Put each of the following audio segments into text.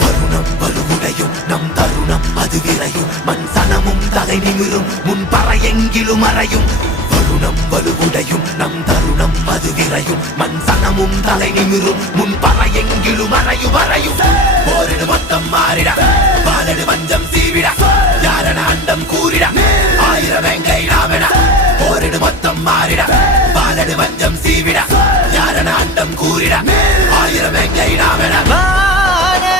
வருணம் வலுவுடையும் நம் தருணம் அது விரையும். மண் சனமும் தலை நிமிரும் முன் பறையெங்கிலும் அறையும். வருணம் வலுவுடையும் நம் தருணம் அது விரையும். மண் சனமும் தலை நிமிரும் முன் பறையெங்கிலும் அறையும் அறையும். போரிடு மொத்தம் மாறிட பாலடு மஞ்சம் சீவிட யாரன சீவிட. மரண அண்டம் கூறிட ஆயிரம் எங்கை நாமென. வானே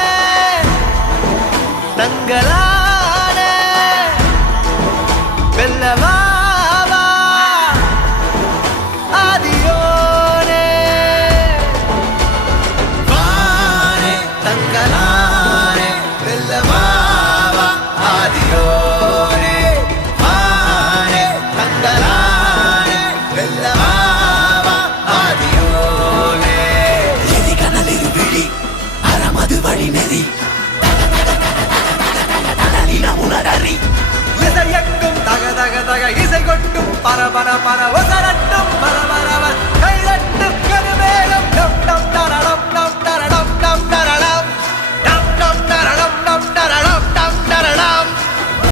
தங்களானே வெல்லவாவா ஆதியோனே. வழி நெறி உணரறி இசையக்கும் தக தக தக இசை கொட்டும் பரபர பர பர ஒசர